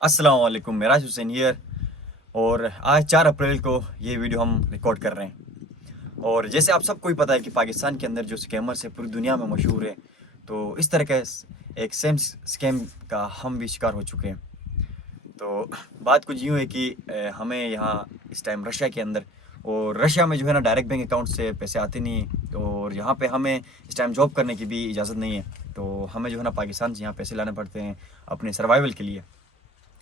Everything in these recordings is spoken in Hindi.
अस्सलाम वालेकुम, मेराज हुसैन हियर। और आज 4 अप्रैल को ये वीडियो हम रिकॉर्ड कर रहे हैं। और जैसे आप सबको ही पता है कि पाकिस्तान के अंदर जो स्कैमर्स है पूरी दुनिया में मशहूर है। तो इस तरह का एक सेम स्कैम का हम भी शिकार हो चुके हैं। तो बात कुछ यूँ है कि हमें यहाँ इस टाइम रशिया के अंदर, और रशिया में जो है ना डायरेक्ट बैंक अकाउंट से पैसे आते नहीं, और यहाँ पे हमें इस टाइम जॉब करने की भी इजाज़त नहीं है। तो हमें जो है ना पाकिस्तान से यहाँ पैसे लाने पड़ते हैं अपने सर्वाइवल के लिए।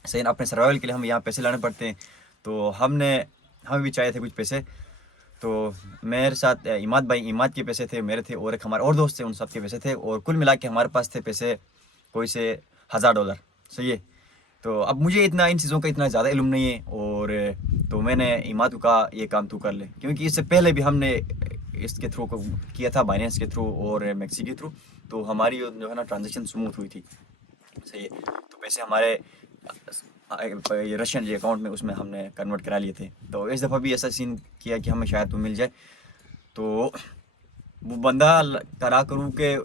सही ना, अपने सर्वाइवल के लिए हम यहाँ पैसे लाने पड़ते हैं। तो हम भी चाहे थे कुछ पैसे। तो मेरे साथ इमाद के पैसे थे, मेरे थे, और एक हमारे और दोस्त थे, उन सब के पैसे थे, और कुल मिला के हमारे पास थे पैसे कोई से $1000। सही है। तो अब मुझे इतना इन चीज़ों का इतना ज़्यादा इल्म नहीं है, और तो मैंने इमाद को कहा ये काम तू कर ले, क्योंकि इससे पहले भी हमने इसके थ्रू को किया था, बाइनेंस के थ्रू और मैक्सी के थ्रू। तो हमारी जो है ना ट्रांजेक्शन स्मूथ हुई थी। सही है। तो पैसे हमारे रशियन जो अकाउंट में उसमें हमने कन्वर्ट करा लिए थे। तो इस दफ़ा भी ऐसा सीन किया कि हमें शायद वो मिल जाए। तो वो बंदा करा करूँ के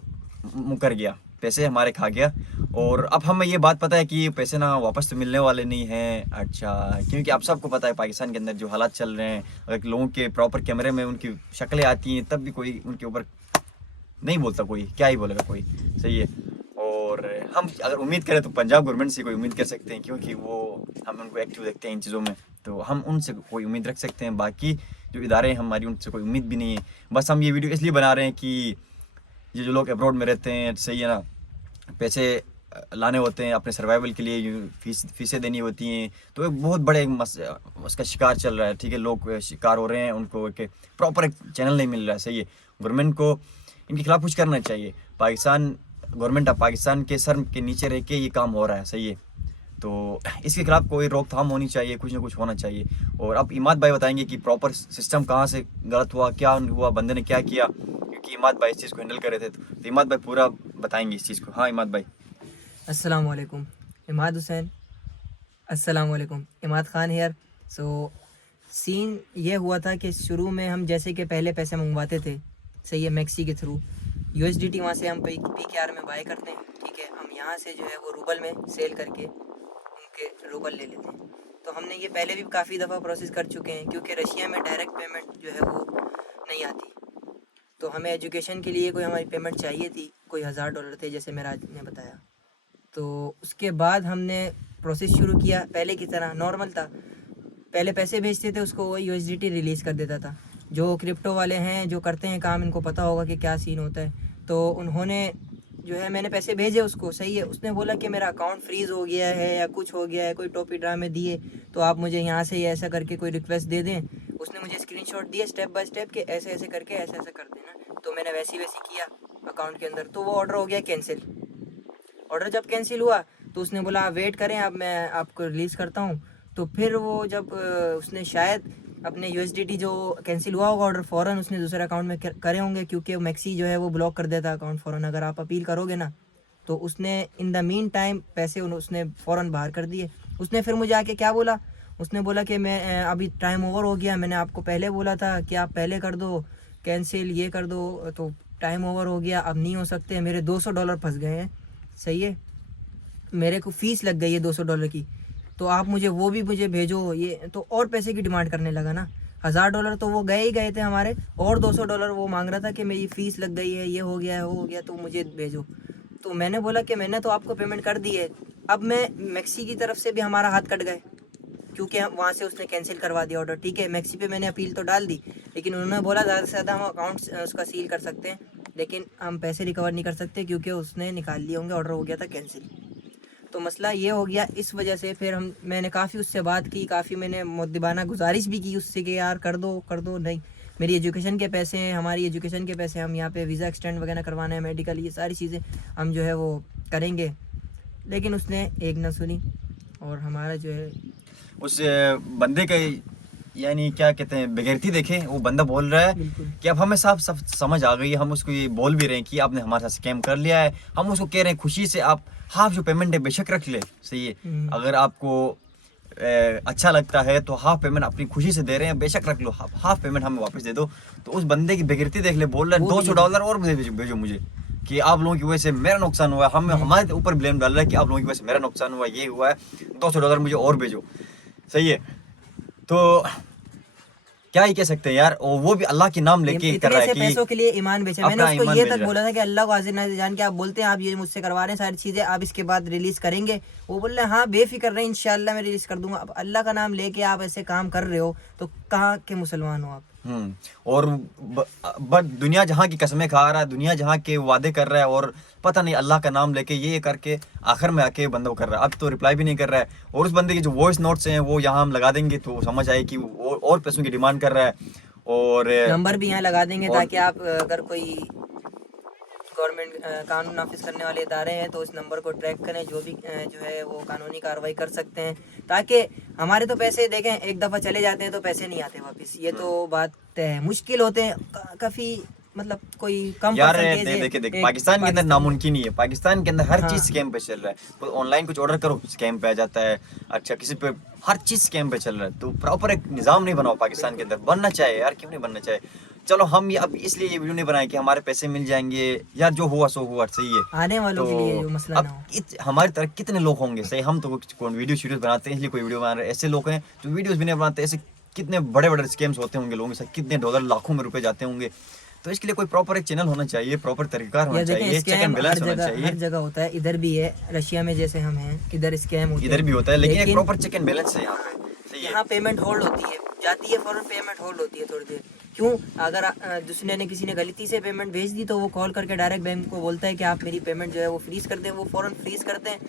मुकर गया, पैसे हमारे खा गया। और अब हमें ये बात पता है कि पैसे ना वापस तो मिलने वाले नहीं हैं। अच्छा, क्योंकि आप सबको पता है पाकिस्तान के अंदर जो हालात चल रहे हैं, अगर लोगों के प्रॉपर कैमरे में उनकी शक्लें आती हैं तब भी कोई उनके ऊपर नहीं बोलता, कोई क्या ही बोलेगा कोई। सही है। और हम अगर उम्मीद करें तो पंजाब गवर्नमेंट से कोई उम्मीद कर सकते हैं, क्योंकि वो हम उनको एक्टिव देखते हैं इन चीज़ों में। तो हम उनसे कोई उम्मीद रख सकते हैं। बाकी जो इदारे हैं हमारी, उनसे कोई उम्मीद भी नहीं है। बस हम ये वीडियो इसलिए बना रहे हैं कि ये जो लोग अब्रॉड में रहते हैं, सही है ना, पैसे लाने होते हैं अपने सर्वाइवल के लिए, फीसें देनी होती हैं। तो एक बहुत बड़े उसका शिकार चल रहा है। ठीक है, लोग शिकार हो रहे हैं, उनको एक प्रॉपर एक चैनल नहीं मिल रहा है। सही है। गवर्नमेंट को इनके खिलाफ कुछ करना चाहिए। गवर्नमेंट अब पाकिस्तान के सर के नीचे रह के ये काम हो रहा है। सही है। तो इसके खिलाफ कोई रोकथाम होनी चाहिए, कुछ ना कुछ होना चाहिए। और अब इमाद भाई बताएंगे कि प्रॉपर सिस्टम कहाँ से गलत हुआ, क्या हुआ, बंदे ने क्या किया, क्योंकि इमाद भाई इस चीज़ को हैंडल कर रहे थे। तो इमाद भाई पूरा बताएंगे इस चीज़ को। हाँ इमाद भाई। अस्सलाम वालेकुम। इमाद हुसैन। अस्सलाम वालेकुम। Imad Khan here. So scene ये हुआ था कि शुरू में हम जैसे कि पहले पैसे मंगवाते थे, सही है, मैक्सी के थ्रू यूएसडीटी वहाँ से हम पीकेआर में बाय करते हैं। ठीक है, हम यहाँ से जो है वो रूबल में सेल करके उनके रूबल ले लेते हैं। तो हमने ये पहले भी काफ़ी दफ़ा प्रोसेस कर चुके हैं, क्योंकि रशिया में डायरेक्ट पेमेंट जो है वो नहीं आती। तो हमें एजुकेशन के लिए कोई हमारी पेमेंट चाहिए थी, कोई $1000 थे जैसे मेरा ने बताया। तो उसके बाद हमने प्रोसेस शुरू किया, पहले की तरह नॉर्मल था। पहले पैसे भेजते थे, उसको वो यूएसडीटी रिलीज़ कर देता था। जो क्रिप्टो वाले हैं, जो करते हैं काम, इनको पता होगा कि क्या सीन होता है। तो उन्होंने जो है, मैंने पैसे भेजे उसको, सही है, उसने बोला कि मेरा अकाउंट फ्रीज़ हो गया है या कुछ हो गया है, कोई टोपी ड्रामे दिए, तो आप मुझे यहाँ से ऐसा करके कोई रिक्वेस्ट दे दें। उसने मुझे स्क्रीनशॉट दिए स्टेप बाय स्टेप कि ऐसे ऐसे करके ऐसा ऐसा कर देना। तो मैंने वैसी वैसी किया अकाउंट के अंदर, तो वो ऑर्डर हो गया कैंसिल। ऑर्डर जब कैंसिल हुआ तो उसने बोला वेट करें, अब मैं आपको रिलीज़ करता हूँ। तो फिर वो जब उसने शायद अपने यूएसडीटी जो कैंसिल हुआ होगा ऑर्डर, फ़ौरन उसने दूसरे अकाउंट में करे होंगे, क्योंकि मैक्सी जो है वो ब्लॉक कर देता अकाउंट फ़ौरन अगर आप अपील करोगे ना। तो उसने इन द मीन टाइम पैसे उसने फ़ौरन बाहर कर दिए। उसने फिर मुझे आके क्या बोला, उसने बोला कि मैं अभी टाइम ओवर हो गया, मैंने आपको पहले बोला था कि आप पहले कर दो कैंसिल, ये कर दो, तो टाइम ओवर हो गया, अब नहीं हो सकते, मेरे $200 फंस गए हैं। सही है, मेरे को फ़ीस लग गई है $200 की, तो आप मुझे वो भी मुझे भेजो। ये तो और पैसे की डिमांड करने लगा ना। $1000 तो वो गए ही गए थे हमारे, और $200 वो मांग रहा था कि मेरी फ़ीस लग गई है, ये हो गया है, वो हो गया, तो मुझे भेजो। तो मैंने बोला कि मैंने तो आपको पेमेंट कर दी है। अब मैं मैक्सी की तरफ से भी हमारा हाथ कट गए, क्योंकि वहाँ से उसने कैंसिल करवा दिया ऑर्डर। ठीक है, मैक्सी पे मैंने अपील तो डाल दी, लेकिन उन्होंने बोला ज़्यादा से ज़्यादा हम अकाउंट उसका सील कर सकते हैं, लेकिन हम पैसे रिकवर नहीं कर सकते, क्योंकि उसने निकाल लिए होंगे, ऑर्डर हो गया था कैंसिल। तो मसला ये हो गया इस वजह से। फिर मैंने काफ़ी उससे बात की, काफ़ी मैंने मुद्दिबाना गुजारिश भी की उससे कि यार कर दो। नहीं, मेरी एजुकेशन के पैसे हैं, हमारी एजुकेशन के पैसे, हम यहाँ पे वीज़ा एक्सटेंड वगैरह करवाना है, मेडिकल, ये सारी चीज़ें हम जो है वो करेंगे। लेकिन उसने एक ना सुनी, और हमारा जो है उस बंदे का यानी क्या कहते हैं, बेगैरती देखें। वो बंदा बोल रहा है बिल्कुल कि अब हमें साफ साफ समझ आ गई है। हम उसको ये बोल भी रहे हैं कि आपने हमारे साथ स्कैम कर लिया है। हम उसको कह रहे हैं खुशी से आप हाफ जो पेमेंट है बेशक रख ले। सही है। अगर आपको अच्छा लगता है तो हाफ पेमेंट अपनी खुशी से दे रहे हैं, बेशक रख लो, हाफ पेमेंट हमें वापस दे दो। तो उस बंदे की बेगैरती देख ले, बोल रहा है वो भी नहीं बोला। $200 और भेजो मुझे, कि आप लोगों की वजह से मेरा नुकसान हुआ है, हम हमारे ऊपर ब्लेम डाल रहा है कि आप लोगों की वजह से मेरा नुकसान हुआ, ये हुआ है, $200 मुझे और भेजो। सही है, तो क्या ही कह सकते हैं यार। और वो भी अल्लाह के नाम लेके कर इतने रहा है से कि पैसों के लिए ईमान बेचा। मैंने अपना उसको ईमान ये बेच तक रहा है। बोला था कि अल्लाह को हाजिर नाजिर जान के आप बोलते हैं आप ये मुझसे करवा रहे हैं सारी चीजें, आप इसके बाद रिलीज करेंगे। वो बोल रहे हैं हाँ बेफिक्र रहे, इंशाल्लाह मैं रिलीज कर दूंगा। अब अल्लाह का नाम लेके आप ऐसे काम कर रहे हो तो कहाँ के मुसलमान हो आप? और बट दुनिया जहाँ की कसमें खा रहा है, दुनिया जहाँ के वादे कर रहा है, और पता नहीं अल्लाह का नाम लेके ये करके आखिर में आके बंदा कर रहा है। अब तो रिप्लाई भी नहीं कर रहा है, और उस बंदे के जो वॉइस नोट्स हैं वो यहाँ हम लगा देंगे तो समझ आए कि वो और पैसों की डिमांड कर रहा है। और नंबर भी यहाँ लगा देंगे और- ताकि आप अगर कोई गवर्नमेंट कानून नाफिज करने वाले इदारे हैं तो उस नंबर को ट्रैक करें, जो भी जो है वो कानूनी कार्रवाई कर सकते हैं, ताकि हमारे तो पैसे देखें एक दफ़ा चले जाते हैं तो पैसे नहीं आते वापस। ये तो बात तय है, मुश्किल होते हैं काफ़ी, मतलब कोई कम यार परसेंटेज है। देखे पाकिस्तान के अंदर नामुमकिन ही है, पाकिस्तान के अंदर हर चीज स्कैम पे चल रहा है। तो ऑनलाइन कुछ ऑर्डर करो स्कैम पे आ जाता है, अच्छा किसी पे हर चीज स्कैम पे चल रहा है। तो प्रॉपर एक निजाम नहीं बनाओ पाकिस्तान के अंदर, बनना चाहिए यार, क्यों नहीं बनना चाहिए। चलो हम ये अब इसलिए ये वीडियो नहीं बनाए कि हमारे पैसे मिल जाएंगे यार, जो हुआ सो हुआ, सही है। आने वालों के लिए जो मसला अब ना हो। हमारी तरह कितने लोग होंगे, सही, हम तो कौन वीडियो शीडियोस बनाते हैं इसलिए कोई वीडियो बना रहे हैं, ऐसे लोग हैं जो वीडियोस भी नहीं बनाते, ऐसे कितने बड़े बड़े स्कैम्स होते होंगे लोगों के साथ, कितने डॉलर लाखों में रुपए जाते होंगे। तो इसके लिए कोई प्रॉपर एक चैनल होना चाहिए, प्रॉपर तरीका होना ये देखें चाहिए, चेक एंड स्कैम बैलेंस होना हर चाहिए। जगह होता है, इधर भी है, रशिया में जैसे हम हैं इधर स्कैम होते इधर हैं, भी होता है, लेकिन एक प्रॉपर चेक एंड बैलेंस है यहाँ पे, सही है। यहाँ पेमेंट होल्ड होती है, जाती है फौरन पेमेंट होल्ड होती है थोड़ी देर। क्यों? अगर दूसरे ने किसी ने गलती से पेमेंट भेज दी तो वो कॉल करके डायरेक्ट बैंक को बोलता है कि आप मेरी पेमेंट जो है वो फ्रीज कर दें, वो फौरन फ्रीज करते हैं,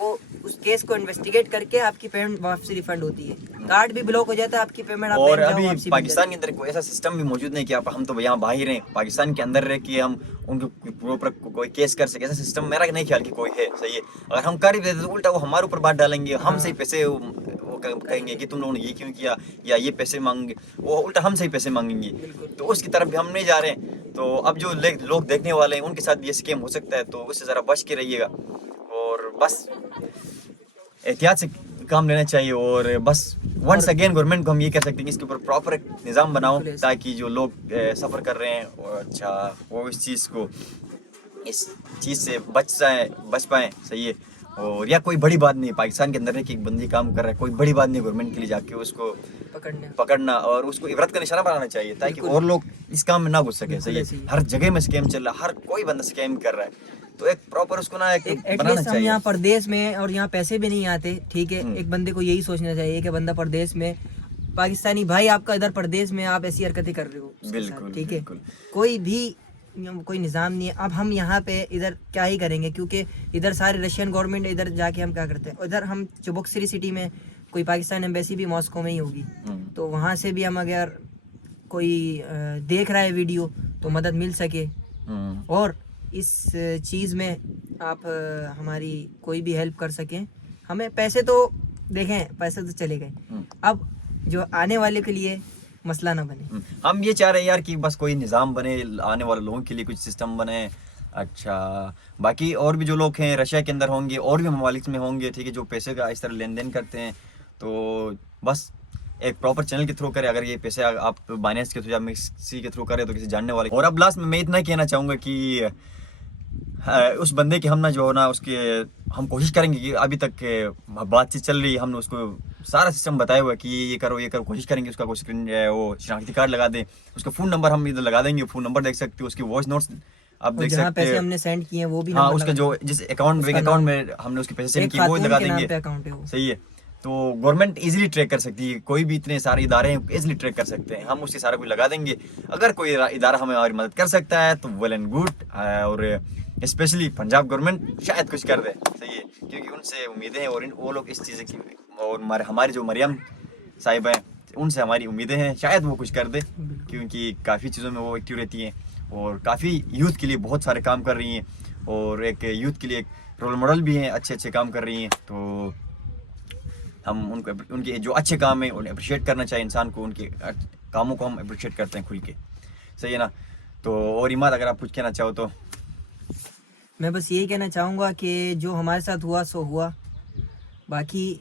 वो उस केस को इन्वेस्टिगेट करके आपकी पेमेंट वापसी रिफंड होती है, कार्ड भी ब्लॉक हो जाता है, आपकी पेमेंट आप और बैंक जाओ अभी वापसी मिल पाकिस्तान जाती के अंदर कोई ऐसा सिस्टम भी मौजूद नहीं कि आप हम तो यहाँ बाहर हैं, पाकिस्तान के अंदर रह के हम उनके ऊपर कोई केस कर सके, ऐसा सिस्टम मेरा नहीं ख्याल कि कोई है, सही है। अगर हम कर भी देते तो उल्टा वो हमारे ऊपर बात डालेंगे, हमसे ही पैसे वो कहेंगे कि तुम लोगों ने ये क्यों किया, या ये पैसे मांगेंगे, वो उल्टा हमसे ही पैसे मांगेंगे। तो उसकी तरफ भी हम नहीं जा रहे हैं। तो अब जो लोग देखने वाले हैं उनके साथ ये स्कैम हो सकता है, तो उससे ज़रा बच के रहिएगा, और बस एहतियात से काम लेना चाहिए। और बस वंस अगेन गवर्नमेंट को हम ये कह सकते हैं कि इसके ऊपर प्रॉपर एक निज़ाम बनाओ, ताकि जो लोग सफ़र कर रहे हैं और अच्छा वो इस चीज़ से बच पाएँ, सही है। और या कोई बड़ी बात नहीं, पाकिस्तान के अंदर है कि एक बंदी काम कर रहा है, कोई बड़ी बात नहीं गवर्नमेंट के लिए जाके उसको पकड़ना और उसको इबरत का निशाना बनाना चाहिए, ताकि और लोग इस काम में ना घुस सके, सही है। हर जगह में स्कैम चल रहा है, हर कोई बंदा स्कैम कर रहा है, तो एक प्रॉपर उसको ना एक बनाना एटलीस्ट हम चाहिए। यहाँ परदेश में और यहाँ पैसे भी नहीं आते, ठीक है, एक बंदे को यही सोचना चाहिए कि बंदा परदेश में, पाकिस्तानी भाई आपका इधर परदेश में आप ऐसी हरकतें कर रहे हो उसके साथ, ठीक है, कोई निज़ाम नहीं है। अब हम यहाँ पे इधर क्या ही करेंगे, क्योंकि इधर सारे रशियन गवर्नमेंट, इधर जाके हम क्या करते हैं, इधर हम चुबुकसरी सिटी में कोई पाकिस्तान एम्बेसी भी मॉस्को में ही होगी, तो वहाँ से भी हम अगर कोई देख रहा है वीडियो तो मदद मिल सके। और इस चीज़ में आप हमारी कोई भी हेल्प कर सकें, हमें पैसे तो देखें, पैसे तो चले गए, अब जो आने वाले के लिए मसला ना बने। हम ये चाह रहे हैं यार कि बस कोई निज़ाम बने, आने वाले लोगों के लिए कुछ सिस्टम बने। अच्छा बाकी और भी जो लोग हैं रशिया के अंदर होंगे और भी ममालिक में होंगे, ठीक है, जो पैसे का इस तरह लेन देन करते हैं, तो बस एक प्रॉपर चैनल के थ्रू करें। अगर ये पैसे आप बाइनेंस के थ्रू या मिक्सी के थ्रू करें तो किसी जानने वाले। और अब लास्ट में मैं इतना कहना चाहूँगा कि उस बंदे की हम ना जो हो ना उसके हम कोशिश करेंगे कि अभी तक बातचीत चल रही है, हमने उसको सारा सिस्टम बताया हुआ है कि ये करो, कोशिश करेंगे उसका कोई स्क्रीन वो शनाख्ती कार्ड लगा दें, उसका फ़ोन नंबर हम इधर लगा देंगे, फ़ोन नंबर देख सकते हो, उसकी वॉइस नोट्स आप देख सकते हैं, पैसे हमने सेंड किए हैं वो भी, हाँ उसका जो जिस बैंक अकाउंट में हमने उसके पैसे सेंड किए वो लगा देंगे, सही है। तो गवर्नमेंट इजीली ट्रैक कर सकती है, कोई भी इतने सारे इदारे हैं इजीली ट्रैक कर सकते हैं, हम उससे सारा कुछ लगा देंगे। अगर कोई इदारा हमें हमारी मदद कर सकता है तो वेल एंड गुड, और स्पेशली पंजाब गवर्नमेंट शायद कुछ कर दे, सही है, क्योंकि उनसे उम्मीदें हैं और वो लोग इस चीज़ की, और हमारी जो मरियम साहिब हैं उनसे हमारी उम्मीदें हैं, शायद वो कुछ कर दे, क्योंकि काफ़ी चीज़ों में वो एक्टिव रहती हैं और काफ़ी यूथ के लिए बहुत सारे काम कर रही हैं, और एक यूथ के लिए एक रोल मॉडल भी हैं, अच्छे काम कर रही हैं। तो हम उनके जो अच्छे काम हैं उन्हें अप्रिशिएट करना चाहिए, इंसान को उनके कामों को हम अप्रिशिएट करते हैं खुल के, सही है ना। तो और इमाद अगर आप कुछ कहना चाहो तो। मैं बस यही कहना चाहूँगा कि जो हमारे साथ हुआ सो हुआ, बाकी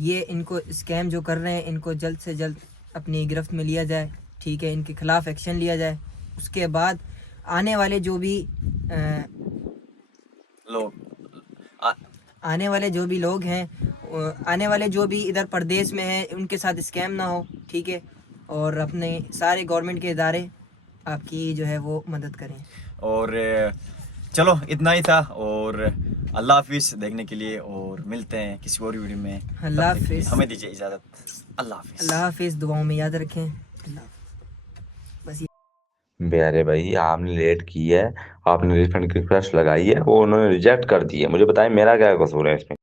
ये इनको स्कैम जो कर रहे हैं इनको जल्द से जल्द अपनी गिरफ्त में लिया जाए, ठीक है, इनके खिलाफ़ एक्शन लिया जाए। उसके बाद आने वाले जो भी अ, लोग आ- आने वाले जो भी लोग हैं, आने वाले जो भी इधर प्रदेश में हैं, उनके साथ स्कैम ना हो, ठीक है। और अपने सारे गवर्नमेंट के इदारे आपकी जो है वो मदद करें। और चलो इतना ही था, और अल्लाह हाफिज़ देखने के लिए, और मिलते हैं किसी और वीडियो में। तब अल्लाह तक के लिए हाफिज़। हमें दीजिए इजाज़त। अल्लाह हाफिज़। अल्लाह हाफिज़, दुआओं में याद रखें। अल्लाह बस ये। बे अरे भाई आपने लेट की है, आपने रिफंड की रिक्वेस्ट लगाई है, वो उन्होंने रिजेक्ट कर दी है। मुझे बताएं मेरा क्या कसूर है इसमें।